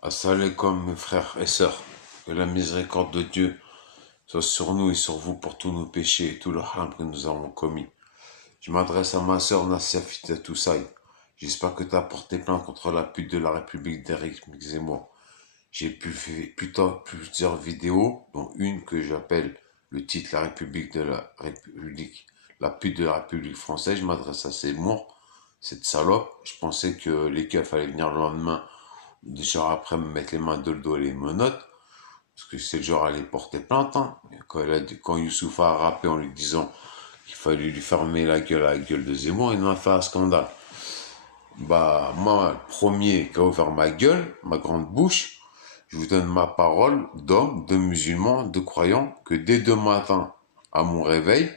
Assalamu alaikum mes frères et sœurs, que la miséricorde de Dieu soit sur nous et sur vous pour tous nos péchés et tout le haram que nous avons commis. Je m'adresse à ma sœur Nassia Toussaï. J'espère que tu as porté plainte contre la pute de la République d'Éric Zemmour. J'ai pu faire plusieurs vidéos, dont une que j'appelle le titre La République de la République, la pute de la République française. Je m'adresse à Zemmour, cette salope. Je pensais que les keufs allaient venir le lendemain, genre après me mettre les mains dans le dos et les menottes, parce que c'est le genre à aller porter plainte. Hein. Quand Youssouf a rappé en lui disant qu'il fallait lui fermer la gueule à la gueule de Zemmour, il en a fait un scandale. Bah, moi, le premier qui a ouvert ma gueule, ma grande bouche, je vous donne ma parole d'homme, de musulman, de croyant, que dès demain matin, à mon réveil,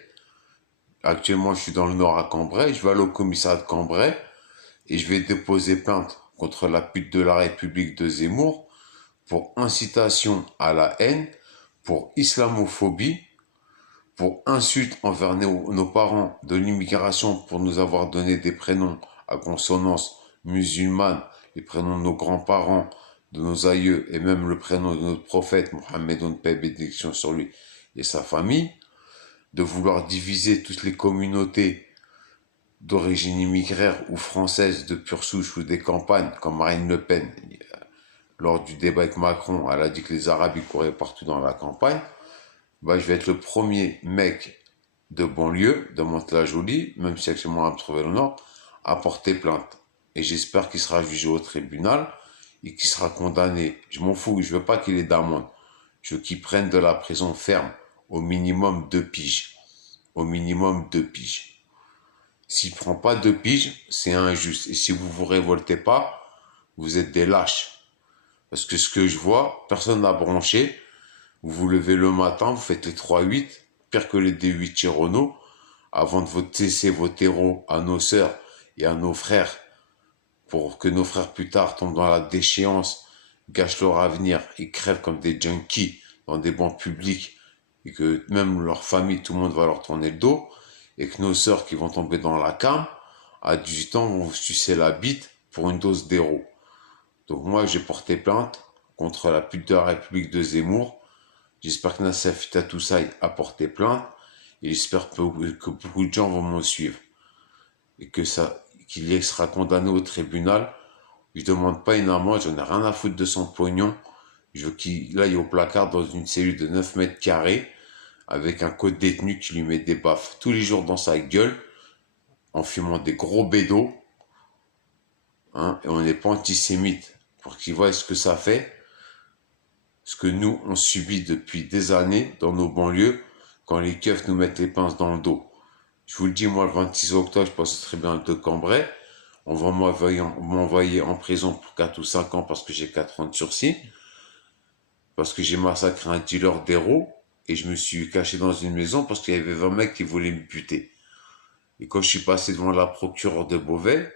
actuellement je suis dans le nord à Cambrai, je vais aller au commissariat de Cambrai et je vais déposer plainte contre la pute de la République de Zemmour pour incitation à la haine, pour islamophobie, pour insulte envers nos parents de l'immigration pour nous avoir donné des prénoms à consonance musulmane, les prénoms de nos grands-parents, de nos aïeux et même le prénom de notre prophète, Mohammed, paix et bénédiction sur lui et sa famille, de vouloir diviser toutes les communautés d'origine immigraire ou française de pure souche ou des campagnes, comme Marine Le Pen, lors du débat avec Macron, elle a dit que les Arabes ils couraient partout dans la campagne. Bah, je vais être le premier mec de banlieue, de Mantes-la-Jolie, même si actuellement on va me trouver le Nord, à porter plainte. Et j'espère qu'il sera jugé au tribunal et qu'il sera condamné. Je m'en fous, je veux pas qu'il ait d'amende. Je veux qu'il prenne de la prison ferme, au minimum 2 piges. Au minimum 2 piges. S'il prend pas 2 piges, c'est injuste. Et si vous vous révoltez pas, vous êtes des lâches. Parce que ce que je vois, personne n'a branché. Vous vous levez le matin, vous faites les 3-8, pire que les D8 Renault, avant de cesser vos terreaux à nos sœurs et à nos frères, pour que nos frères plus tard tombent dans la déchéance, gâchent leur avenir et crèvent comme des junkies dans des bancs publics, et que même leur famille, tout le monde va leur tourner le dos, et que nos sœurs qui vont tomber dans la came, à 18 ans, vont vous sucer la bite pour une dose d'héros. Donc moi, j'ai porté plainte contre la pute de la République de Zemmour. J'espère que Nasser Toussaï a porté plainte et j'espère que beaucoup de gens vont me suivre et qu'il sera condamné au tribunal. Je demande pas une amende, j'en ai rien à foutre de son pognon. Je veux qu'il aille au placard dans une cellule de 9 mètres carrés avec un code détenu qui lui met des baffes tous les jours dans sa gueule en fumant des gros bédos. Hein, et on n'est pas antisémite pour qu'il voit ce que ça fait. Ce que nous, on subit depuis des années dans nos banlieues, quand les keufs nous mettent les pinces dans le dos. Je vous le dis, moi, le 26 octobre, je passe très bien de Cambrai. On va m'envoyer en prison pour 4 ou 5 ans parce que j'ai 4 ans de sursis, parce que j'ai massacré un dealer d'héros, et je me suis caché dans une maison parce qu'il y avait 20 mecs qui voulaient me buter. Et quand je suis passé devant la procureure de Beauvais,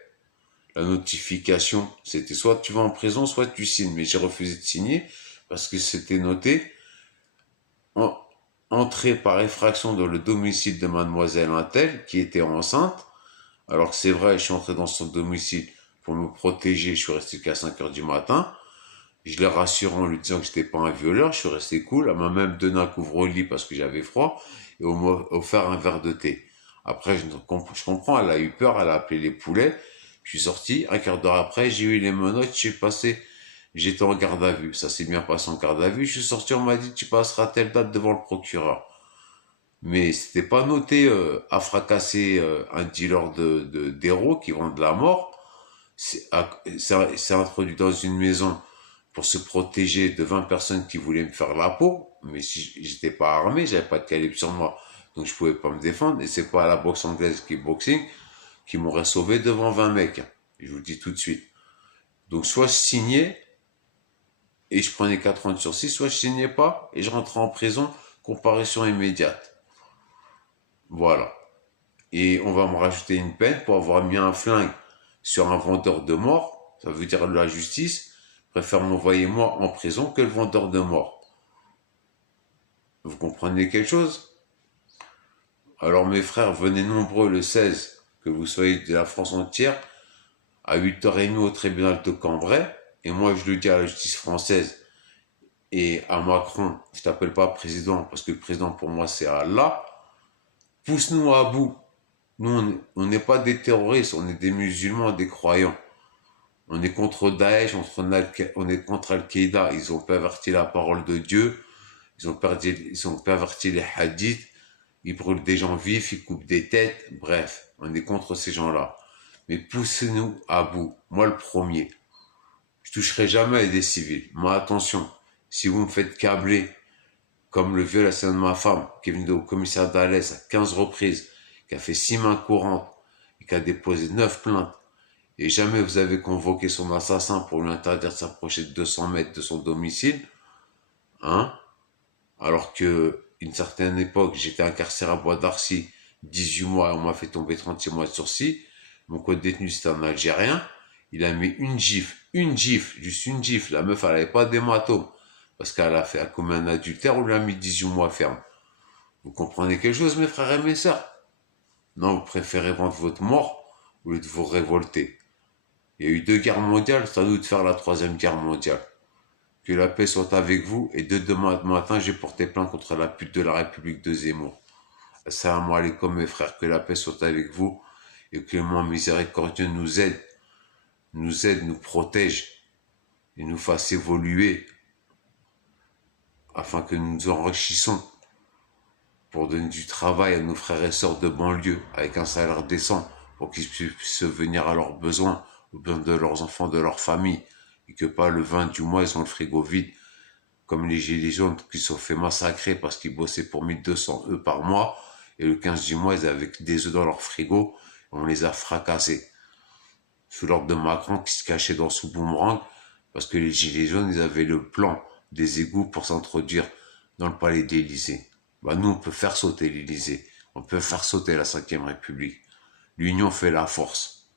la notification, c'était soit tu vas en prison, soit tu signes. Mais j'ai refusé de signer parce que c'était noté entrée par effraction dans le domicile de mademoiselle Intel qui était enceinte. Alors que c'est vrai, je suis entré dans son domicile pour me protéger, je suis resté qu'à 5 heures du matin. Je l'ai rassuré en lui disant que j'étais pas un violeur, je suis resté cool. Elle m'a même donné un couvre-lit parce que j'avais froid et on m'a offert un verre de thé. Après, je comprends, elle a eu peur, elle a appelé les poulets. Je suis sorti, un quart d'heure après, j'ai eu les menottes, j'étais en garde à vue. Ça s'est bien passé en garde à vue. Je suis sorti, on m'a dit, tu passeras telle date devant le procureur. Mais c'était pas noté à fracasser un dealer d'héros qui vend de la mort. C'est introduit dans une maison pour se protéger de 20 personnes qui voulaient me faire la peau. Mais si j'étais pas armé, j'avais pas de calibre sur moi. Donc je pouvais pas me défendre. Et c'est pas la boxe anglaise qui est boxing qui m'aurait sauvé devant 20 mecs. Je vous le dis tout de suite. Donc soit je signais et je prenais 4 ans de sursis, soit je signais pas et je rentrais en prison, comparution immédiate. Voilà. Et on va me rajouter une peine pour avoir mis un flingue sur un vendeur de mort. Ça veut dire la justice préfère m'envoyer moi en prison que le vendeur de mort. Vous comprenez quelque chose? Alors mes frères, venez nombreux le 16, que vous soyez de la France entière, à 8h30 au tribunal de Cambrai. Et moi, je le dis à la justice française et à Macron, je t'appelle pas président, parce que le président pour moi c'est Allah, pousse-nous à bout. Nous, on n'est pas des terroristes, on est des musulmans, des croyants. On est contre Daesh, on est contre Al-Qaïda. Ils ont perverti la parole de Dieu, ils ont perverti les hadiths, ils brûlent des gens vifs, ils coupent des têtes. Bref, on est contre ces gens-là. Mais poussez-nous à bout. Moi, le premier. Je toucherai jamais à des civils. Moi, attention, si vous me faites câbler, comme le viol de ma femme, qui est venu au commissaire d'Alès à 15 reprises, qui a fait 6 mains courantes, et qui a déposé 9 plaintes, et jamais vous avez convoqué son assassin pour lui interdire de s'approcher de 200 mètres de son domicile, hein, alors que une certaine époque, j'étais incarcéré à Bois d'Arcy, 18 mois, et on m'a fait tomber 36 mois de sursis, mon code détenu c'était un Algérien, il a mis une gifle, juste une gifle, la meuf elle avait pas d'hématome, parce qu'elle a commis un adultère, on lui a mis 18 mois ferme. Vous comprenez quelque chose, mes frères et mes sœurs? Non, vous préférez vendre votre mort au lieu de vous révolter. Il y a eu 2 guerres mondiales, c'est à nous de faire la 3e guerre mondiale. Que la paix soit avec vous, et de demain matin, j'ai porté plainte contre la pute de la République de Zemmour. Assalamu alaikum mes frères, que la paix soit avec vous, et que le moins miséricordieux nous aide, nous protège, et nous fasse évoluer, afin que nous nous enrichissons, pour donner du travail à nos frères et sœurs de banlieue, avec un salaire décent, pour qu'ils puissent venir à leurs besoins, aux besoins de leurs enfants, de leur famille, et que pas le 20 du mois, ils ont le frigo vide, comme les gilets jaunes qui se sont fait massacrer parce qu'ils bossaient pour 1200 œufs par mois, et le 15 du mois, ils avaient des œufs dans leur frigo, et on les a fracassés. Sous l'ordre de Macron qui se cachait dans son boomerang, parce que les gilets jaunes, ils avaient le plan des égouts pour s'introduire dans le palais d'Élysée. Bah, nous, on peut faire sauter l'Élysée. On peut faire sauter la 5e République. L'union fait la force.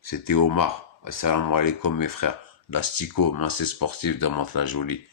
C'était Omar. Assalamu alaikum mes frères. L'astico, mince sportif de Mantes-la-Jolie.